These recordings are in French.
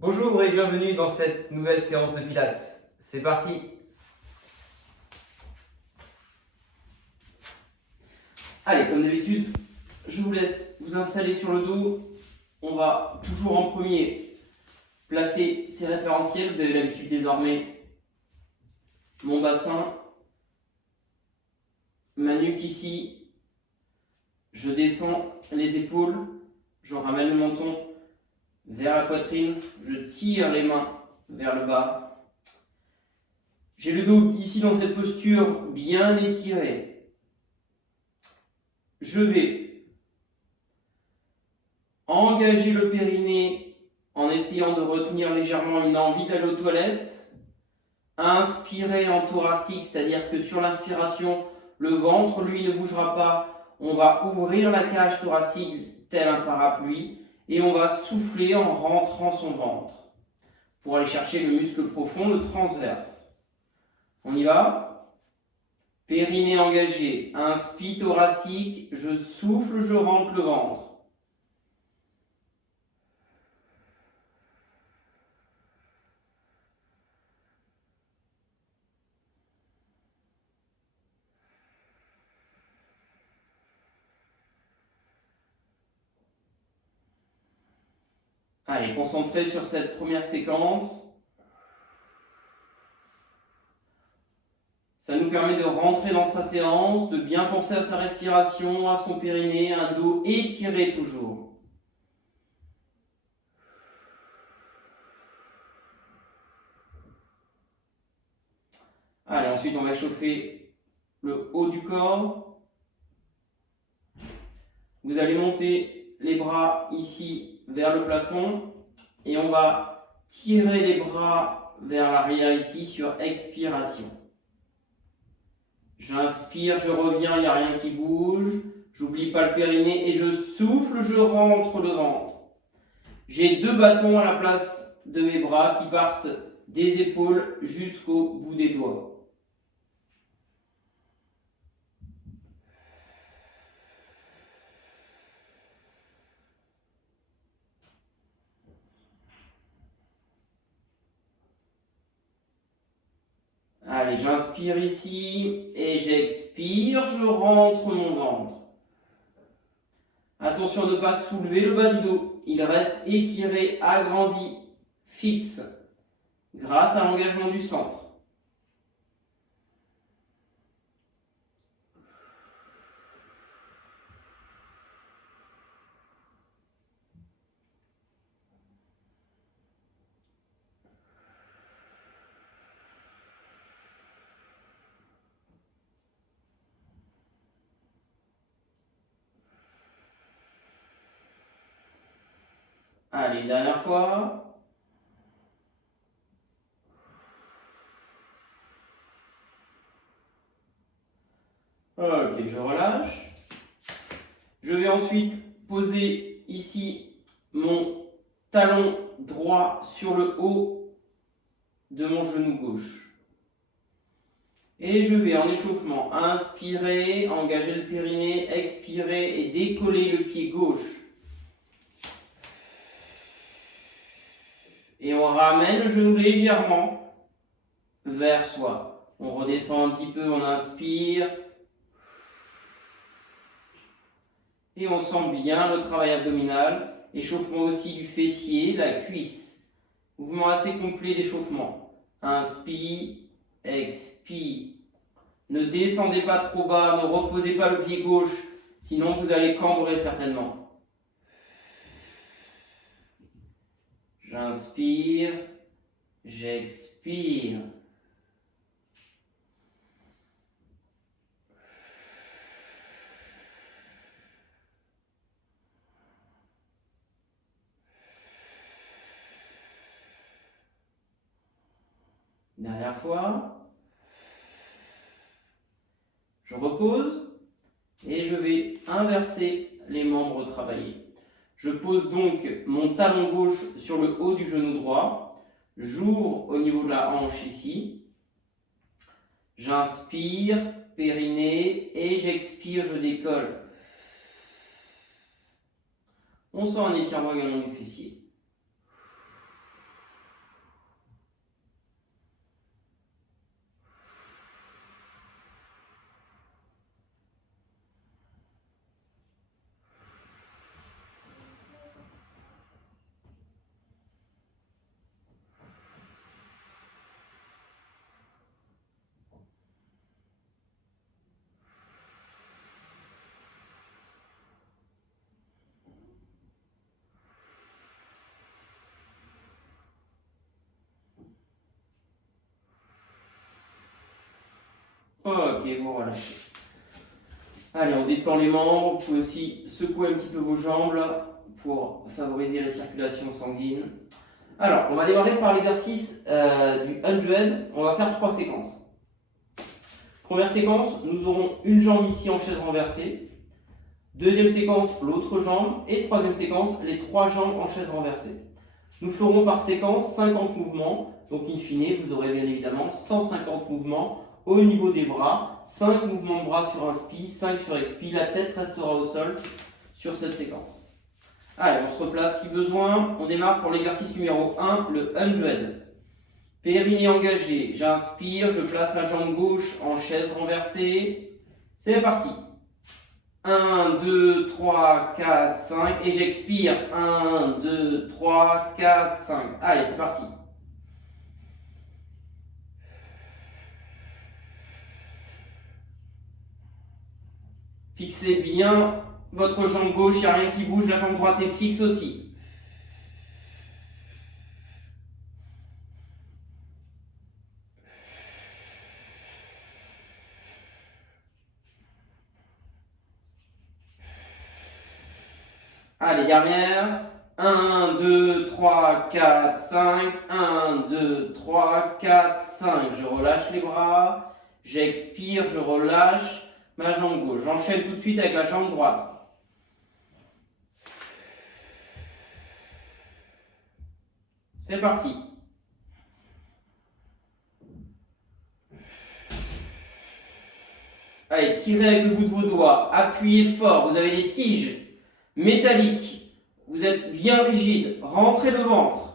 Bonjour et bienvenue dans cette nouvelle séance de Pilates. C'est parti! Allez, comme d'habitude, je vous laisse vous installer sur le dos. On va toujours en premier placer ces référentiels. Vous avez l'habitude désormais. Mon bassin, ma nuque ici. Je descends les épaules, je ramène le menton vers la poitrine, je tire les mains vers le bas. J'ai le dos ici dans cette posture bien étiré. Je vais engager le périnée en essayant de retenir légèrement une envie d'aller aux toilettes. Inspirer en thoracique, c'est-à-dire que sur l'inspiration, le ventre, lui, ne bougera pas. On va ouvrir la cage thoracique tel un parapluie et on va souffler en rentrant son ventre pour aller chercher le muscle profond, le transverse. On y va? Périnée engagé, inspire thoracique, je souffle, je rentre le ventre. Allez, concentré sur cette première séquence. Ça nous permet de rentrer dans sa séance, de bien penser à sa respiration, à son périnée, un dos étiré toujours. Allez, ensuite on va chauffer le haut du corps. Vous allez monter les bras ici vers le plafond et on va tirer les bras vers l'arrière ici sur expiration. J'inspire, je reviens, il n'y a rien qui bouge. J'oublie pas le périnée et je souffle, je rentre le ventre. J'ai deux bâtons à la place de mes bras qui partent des épaules jusqu'au bout des doigts. Allez, j'inspire ici et j'expire, je rentre mon ventre. Attention de ne pas soulever le bas du dos. Il reste étiré, agrandi, fixe, grâce à l'engagement du centre. Allez, dernière fois. Ok, je relâche. Je vais ensuite poser ici mon talon droit sur le haut de mon genou gauche. Et je vais en échauffement inspirer, engager le périnée, expirer et décoller le pied gauche. Et on ramène le genou légèrement vers soi. On redescend un petit peu, on inspire. Et on sent bien le travail abdominal. Échauffement aussi du fessier, la cuisse. Mouvement assez complet d'échauffement. Inspire, expire. Ne descendez pas trop bas, ne reposez pas le pied gauche, sinon vous allez cambrer certainement. J'inspire, j'expire. Dernière fois. Je repose et je vais inverser les membres travaillés. Je pose donc mon talon gauche sur le haut du genou droit. J'ouvre au niveau de la hanche ici. J'inspire, périnée, et j'expire, je décolle. On sent un étirement également du fessier. Ok, vous relâchez. Allez, on détend les membres. Vous pouvez aussi secouer un petit peu vos jambes là, pour favoriser la circulation sanguine. Alors, on va démarrer par l'exercice du 100. On va faire 3 séquences. Première séquence, nous aurons une jambe ici en chaise renversée. Deuxième séquence, l'autre jambe. Et troisième séquence, les 3 jambes en chaise renversée. Nous ferons par séquence 50 mouvements. Donc, in fine, vous aurez bien évidemment 150 mouvements au niveau des bras. 5 mouvements de bras sur inspi, 5 sur expi. La tête restera au sol sur cette séquence. Allez, on se replace si besoin. On démarre pour l'exercice numéro 1, le 100. Périnée engagé. J'inspire, je place la jambe gauche en chaise renversée. C'est parti. 1, 2, 3, 4, 5. Et j'expire. 1, 2, 3, 4, 5. Allez, c'est parti. Fixez bien votre jambe gauche, il n'y a rien qui bouge. La jambe droite est fixe aussi. Allez, dernière. 1, 2, 3, 4, 5. 1, 2, 3, 4, 5. Je relâche les bras. J'expire, je relâche ma jambe gauche. J'enchaîne tout de suite avec la jambe droite. C'est parti. Allez, tirez avec le bout de vos doigts. Appuyez fort. Vous avez des tiges métalliques. Vous êtes bien rigide. Rentrez le ventre.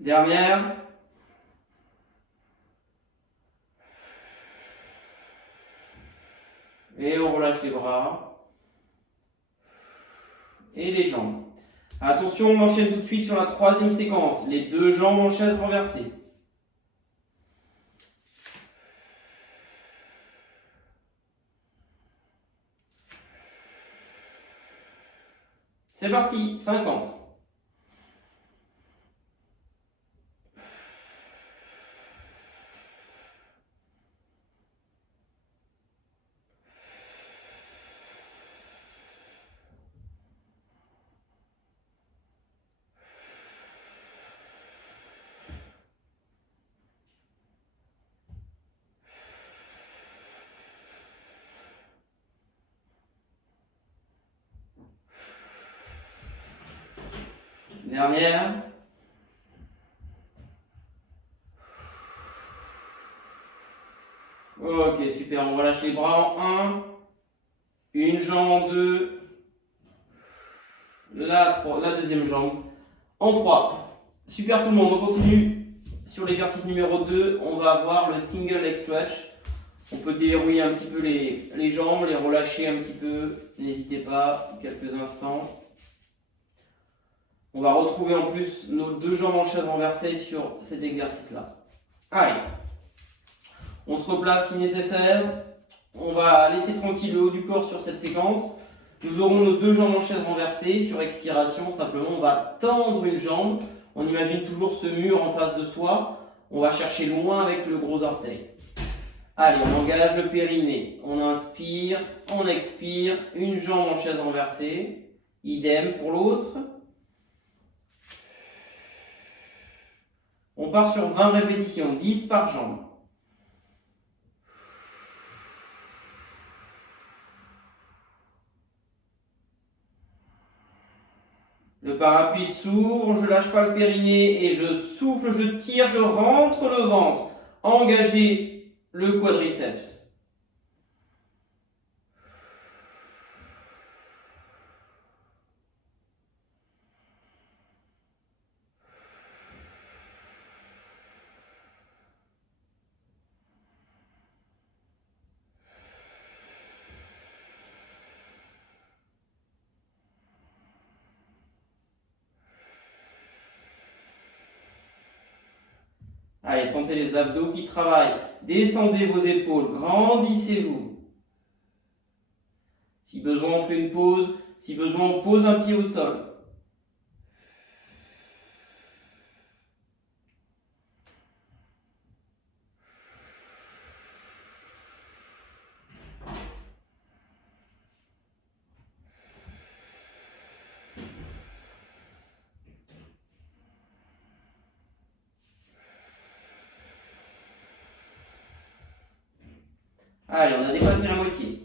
Dernière. Et on relâche les bras. Et les jambes. Attention, on enchaîne tout de suite sur la troisième séquence. Les 2 jambes en chaise renversée. C'est parti, 50. Dernière. Ok, super. On relâche les bras en 1. Une jambe en 2. La deuxième jambe en 3. Super tout le monde. On continue sur l'exercice numéro 2. On va avoir le single leg stretch. On peut déverrouiller un petit peu les jambes, les relâcher un petit peu. N'hésitez pas, quelques instants. On va retrouver en plus nos 2 jambes en chaise renversée sur cet exercice-là. Allez, on se replace si nécessaire. On va laisser tranquille le haut du corps sur cette séquence. Nous aurons nos 2 jambes en chaise renversée. Sur expiration, simplement, on va tendre une jambe. On imagine toujours ce mur en face de soi. On va chercher loin avec le gros orteil. Allez, on engage le périnée. On inspire, on expire. Une jambe en chaise renversée. Idem pour l'autre. On part sur 20 répétitions, 10 par jambe. Le parapluie s'ouvre, je lâche pas le périnée et je souffle, je tire, je rentre le ventre. Engagez le quadriceps. Allez, sentez les abdos qui travaillent. Descendez vos épaules, grandissez-vous. Si besoin, on fait une pause. Si besoin, on pose un pied au sol. Allez, on a dépassé la moitié.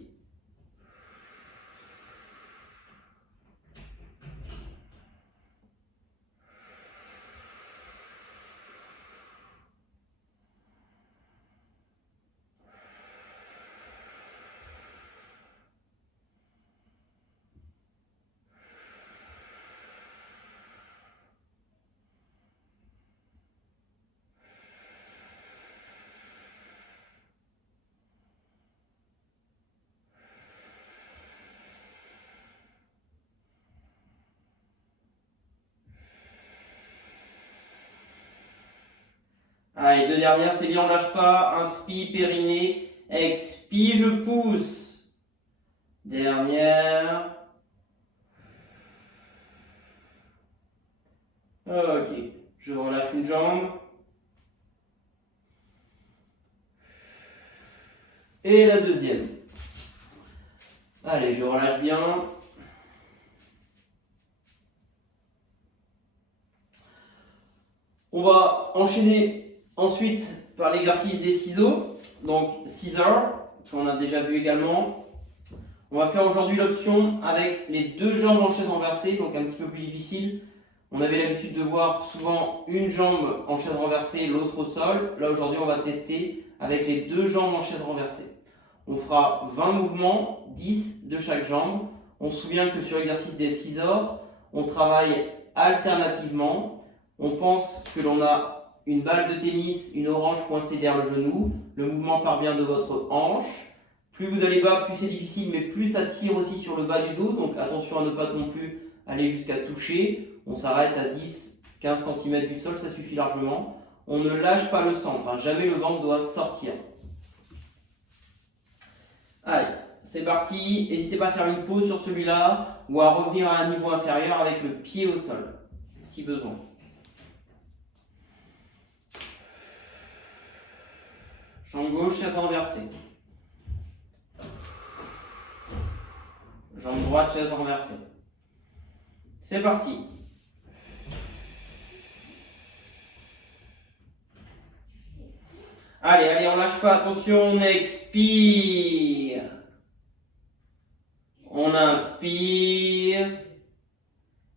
Allez, deux dernières, c'est bien, on lâche pas. Inspire, périnée. Expire, je pousse. Dernière. Ok, je relâche une jambe. Et la deuxième. Allez, je relâche bien. On va enchaîner ensuite par l'exercice des ciseaux. Donc, scissor, qu'on a déjà vu également. On va faire aujourd'hui l'option avec les deux jambes en chaise renversée, donc un petit peu plus difficile. On avait l'habitude de voir souvent une jambe en chaise renversée, l'autre au sol. Là, aujourd'hui, on va tester avec les deux jambes en chaise renversée. On fera 20 mouvements, 10 de chaque jambe. On se souvient que sur l'exercice des scissors, on travaille alternativement. On pense que l'on a une balle de tennis, une orange coincée derrière le genou. Le mouvement part bien de votre hanche. Plus vous allez bas, plus c'est difficile, mais plus ça tire aussi sur le bas du dos. Donc attention à ne pas non plus aller jusqu'à toucher. On s'arrête à 10-15 cm du sol, ça suffit largement. On ne lâche pas le centre, hein. Jamais le ventre doit sortir. Allez, c'est parti. N'hésitez pas à faire une pause sur celui-là ou à revenir à un niveau inférieur avec le pied au sol, si besoin. Jambe gauche, chaise renversée. Jambe droite, chaise renversée. C'est parti. Allez, on lâche pas, attention, on expire. On inspire.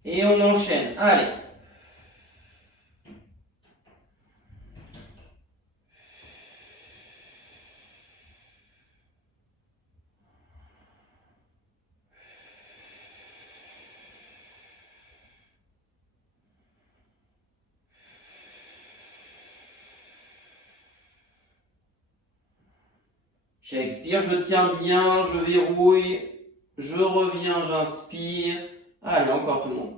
Et on enchaîne. Allez. J'expire, je tiens bien, je verrouille, je reviens, j'inspire. Allez, encore tout le monde.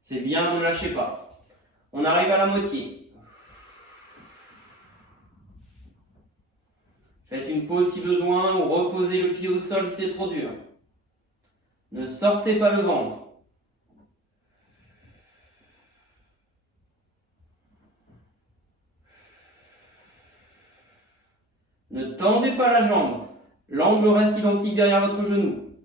C'est bien, ne lâchez pas. On arrive à la moitié. Faites une pause si besoin ou reposez le pied au sol si c'est trop dur. Ne sortez pas le ventre. Ne tendez pas la jambe. L'angle reste identique derrière votre genou.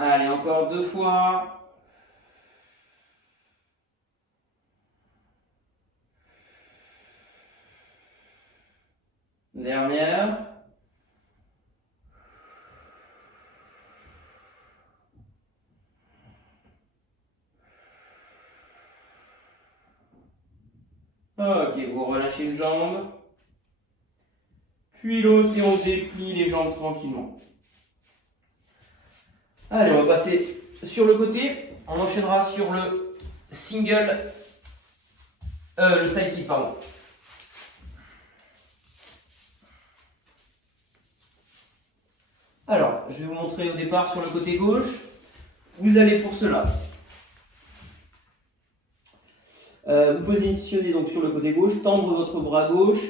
Allez, encore 2 fois. Dernière. Ok, vous relâchez une jambe. Puis l'autre et on déplie les jambes tranquillement. Allez, on va passer sur le côté. On enchaînera sur le single, le side kick, pardon. Alors, je vais vous montrer au départ sur le côté gauche. Vous allez pour cela. Vous positionnez donc sur le côté gauche, tendre votre bras gauche,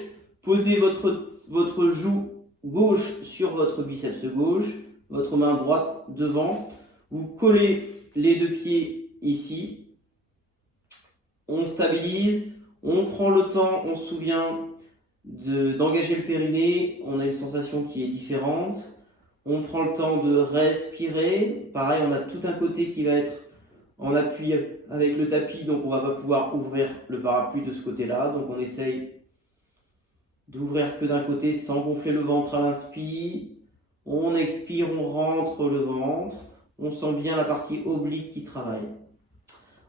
posez votre joue gauche sur votre biceps gauche, votre main droite devant. Vous collez les 2 pieds ici. On stabilise, on prend le temps, on se souvient d'engager le périnée. On a une sensation qui est différente. On prend le temps de respirer. Pareil, on a tout un côté qui va être en appui avec le tapis, donc on ne va pas pouvoir ouvrir le parapluie de ce côté-là. Donc on essaye d'ouvrir que d'un côté sans gonfler le ventre à l'inspire. On expire, on rentre le ventre. On sent bien la partie oblique qui travaille.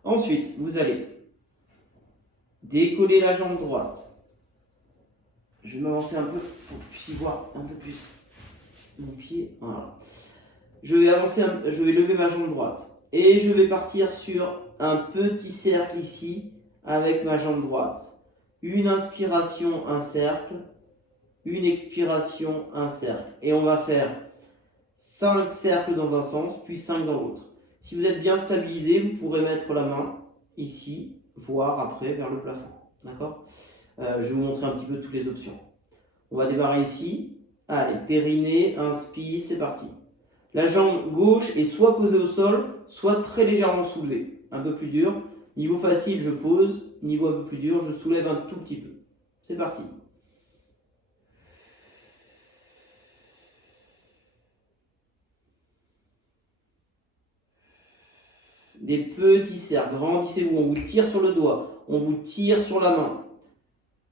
Ensuite, vous allez décoller la jambe droite. Je vais m'avancer un peu pour que vous puissiez voir un peu plus mon pied. Voilà. Je vais lever ma jambe droite. Et je vais partir sur un petit cercle ici avec ma jambe droite. Une inspiration, un cercle. Une expiration, un cercle. Et on va faire 5 cercles dans un sens, puis 5 dans l'autre. Si vous êtes bien stabilisé, vous pourrez mettre la main ici, voire après vers le plafond. D'accord ? Je vais vous montrer un petit peu toutes les options. On va démarrer ici. Allez, périnée, inspire, c'est parti. La jambe gauche est soit posée au sol, soit très légèrement soulevée. Un peu plus dur. Niveau facile, je pose. Niveau un peu plus dur, je soulève un tout petit peu. C'est parti. Des petits cercles, grandissez-vous. On vous tire sur le doigt, on vous tire sur la main.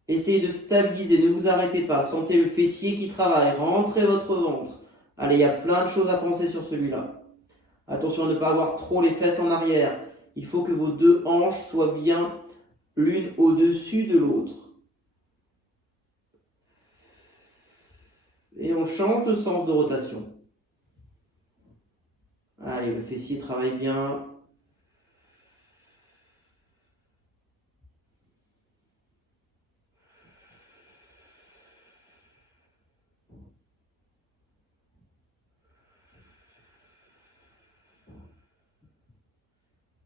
Essayez de stabiliser, ne vous arrêtez pas. Sentez le fessier qui travaille, rentrez votre ventre. Allez, il y a plein de choses à penser sur celui-là. Attention à ne pas avoir trop les fesses en arrière. Il faut que vos 2 hanches soient bien l'une au-dessus de l'autre. Et on change de sens de rotation. Allez, le fessier travaille bien.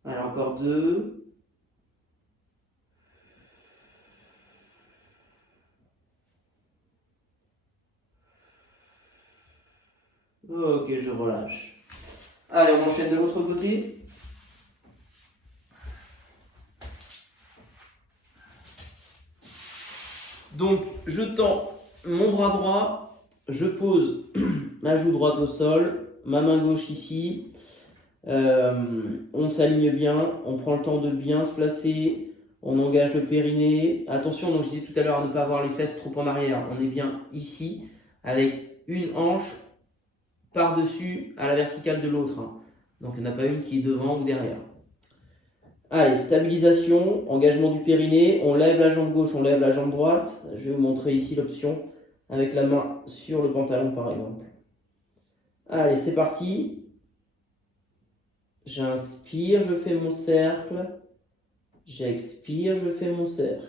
Allez, encore 2. Ok, je relâche. Allez, on enchaîne de l'autre côté. Donc, je tends mon bras droit, je pose ma joue droite au sol, ma main gauche ici. On s'aligne bien, on prend le temps de bien se placer, on engage le périnée. Attention, donc je disais tout à l'heure à ne pas avoir les fesses trop en arrière. On est bien ici, avec une hanche par-dessus à la verticale de l'autre. Donc il n'y en a pas une qui est devant ou derrière. Allez, stabilisation, engagement du périnée, on lève la jambe gauche, on lève la jambe droite. Je vais vous montrer ici l'option avec la main sur le pantalon par exemple. Allez, c'est parti. J'inspire, je fais mon cercle. J'expire, je fais mon cercle.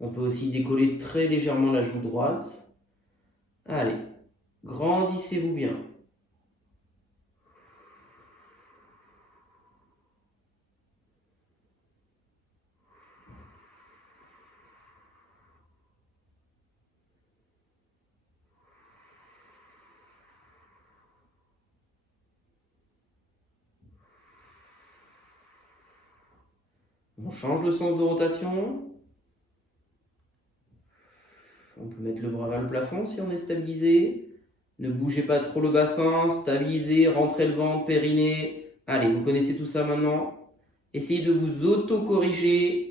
On peut aussi décoller très légèrement la joue droite. Allez, grandissez-vous bien. On change le sens de rotation. On peut mettre le bras vers le plafond si on est stabilisé. Ne bougez pas trop le bassin, stabilisez, rentrez le ventre, périnée. Allez, vous connaissez tout ça maintenant. Essayez de vous auto-corriger.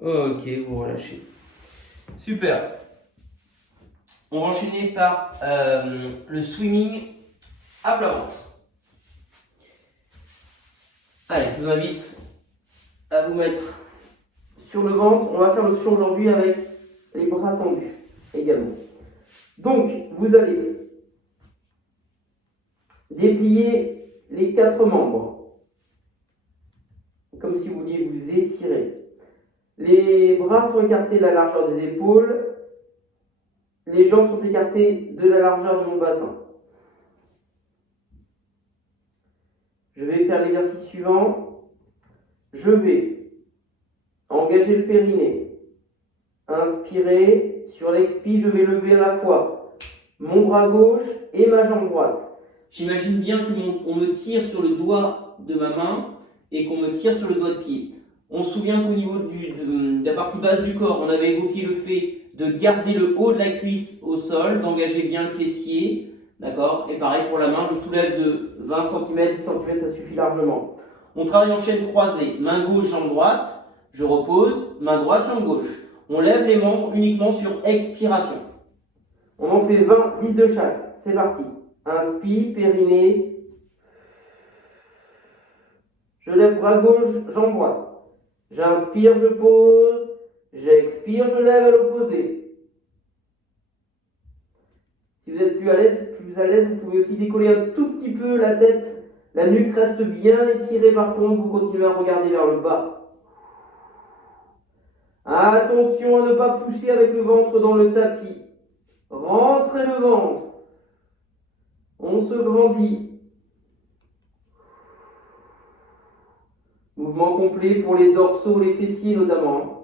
Ok, vous relâchez. Super. On va enchaîner par le swimming à plat ventre. Allez, je vous invite à vous mettre sur le ventre. On va faire l'option aujourd'hui avec les bras tendus également. Donc, vous allez déplier les 4 membres, comme si vous vouliez vous étirer. Les bras sont écartés de la largeur des épaules. Les jambes sont écartées de la largeur de mon bassin. Je vais faire l'exercice suivant. Je vais engager le périnée. Inspirer. Sur l'expire, je vais lever à la fois mon bras gauche et ma jambe droite. J'imagine bien qu'on me tire sur le doigt de ma main et qu'on me tire sur le doigt de pied. On se souvient qu'au niveau de la partie basse du corps, on avait évoqué le fait de garder le haut de la cuisse au sol, d'engager bien le fessier. D'accord? Et pareil pour la main, je soulève de 20 cm, 10 cm, ça suffit largement. On travaille en chaîne croisée, main gauche, jambe droite. Je repose, main droite, jambe gauche. On lève les membres uniquement sur expiration. On en fait 20, 10 de chaque. C'est parti. Inspire, périnée. Je lève bras gauche, jambe droite. J'inspire, je pose. J'expire, je lève à l'opposé. Si vous êtes plus à l'aise, vous pouvez aussi décoller un tout petit peu la tête. La nuque reste bien étirée par contre. Vous continuez à regarder vers le bas. Attention à ne pas pousser avec le ventre dans le tapis. Rentrez le ventre. On se grandit. Mouvement complet pour les dorsaux, les fessiers notamment.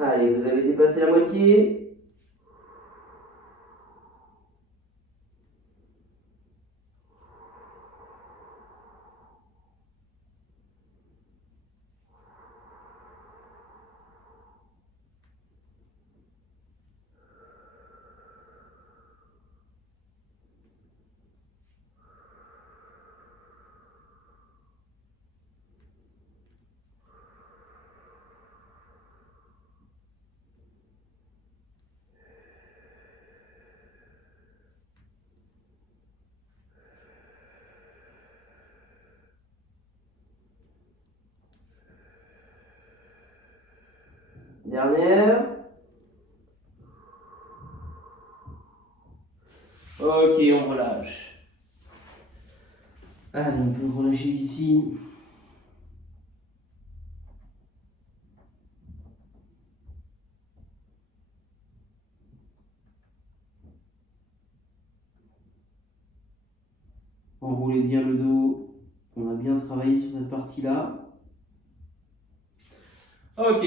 Allez, vous avez dépassé la moitié. Dernière. Ok, on relâche. Allez, on peut relâcher ici. Enroulez bien le dos. On a bien travaillé sur cette partie-là. Ok.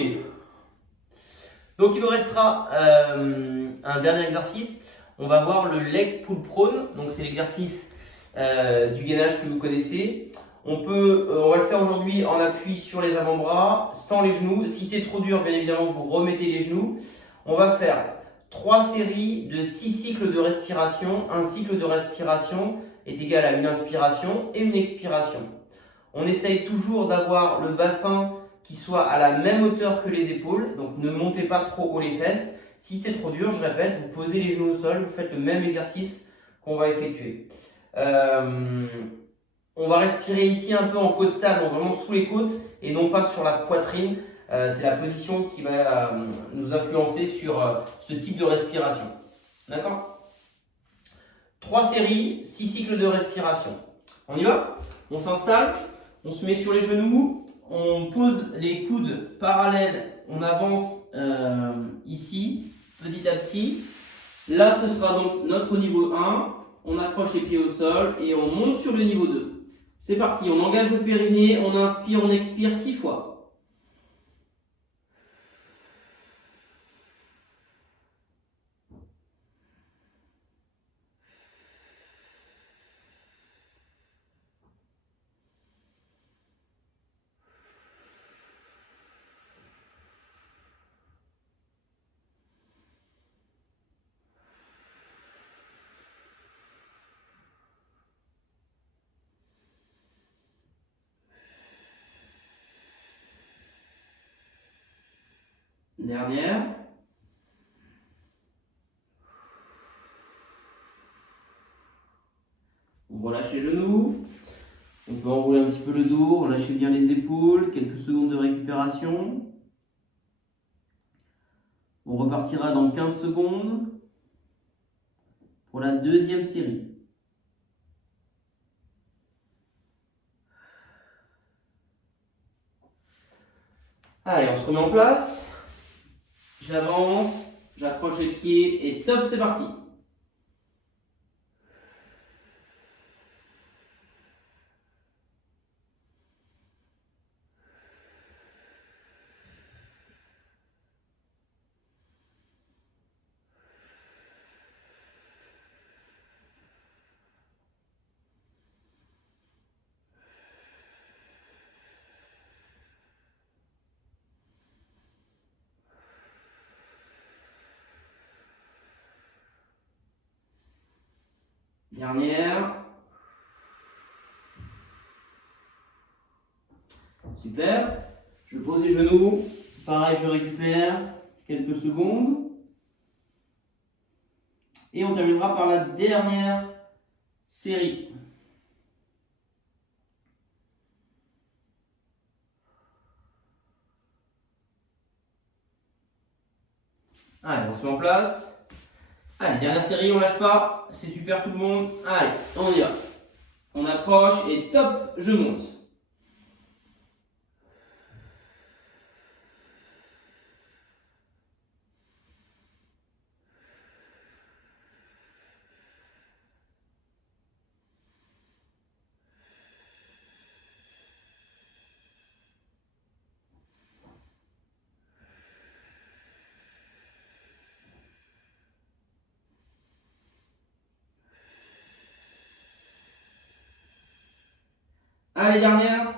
Donc il nous restera un dernier exercice. On va voir le leg pull prone. Donc c'est l'exercice du gainage que vous connaissez. On va le faire aujourd'hui en appui sur les avant-bras, sans les genoux. Si c'est trop dur, bien évidemment, vous remettez les genoux. On va faire 3 séries de 6 cycles de respiration. Un cycle de respiration est égal à une inspiration et une expiration. On essaye toujours d'avoir le bassin qui soit à la même hauteur que les épaules, donc ne montez pas trop haut les fesses. Si c'est trop dur, je répète, vous posez les genoux au sol, vous faites le même exercice qu'on va effectuer. On va respirer ici un peu en costal, donc vraiment sous les côtes et non pas sur la poitrine. C'est la position qui va nous influencer sur ce type de respiration. D'accord? 3 séries, 6 cycles de respiration. On y va? On s'installe, on se met sur les genoux, on pose les coudes parallèles, on avance ici, petit à petit. Là, ce sera donc notre niveau 1. On accroche les pieds au sol et on monte sur le niveau 2. C'est parti, on engage le périnée, on inspire, on expire 6 fois. Dernière. On relâche les genoux. On peut enrouler un petit peu le dos, relâcher bien les épaules, quelques secondes de récupération. On repartira dans 15 secondes pour la deuxième série. Allez, on se remet en place. J'avance, j'accroche les pieds et top, c'est parti. Dernière. Super. Je pose les genoux. Pareil, je récupère quelques secondes. Et on terminera par la dernière série. Allez, on se met en place. Allez, dernière série, on lâche pas. C'est super tout le monde. Allez, on y va. On accroche et top, je monte. Allez, dernière.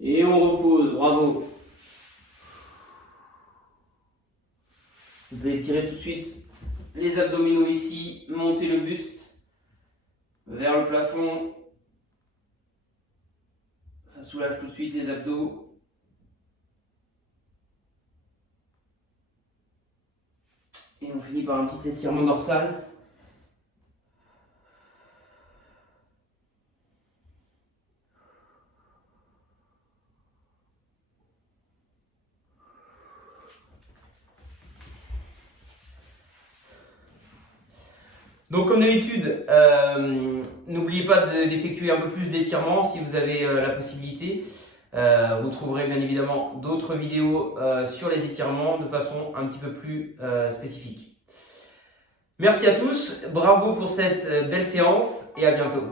Et on repose, bravo. Vous pouvez tirer tout de suite les abdominaux ici, monter le buste vers le plafond. Ça soulage tout de suite les abdos. Et on finit par un petit étirement dorsal. Donc comme d'habitude, n'oubliez pas d'effectuer un peu plus d'étirements si vous avez la possibilité. Vous trouverez bien évidemment d'autres vidéos sur les étirements de façon un petit peu plus spécifique. Merci à tous, bravo pour cette belle séance et à bientôt.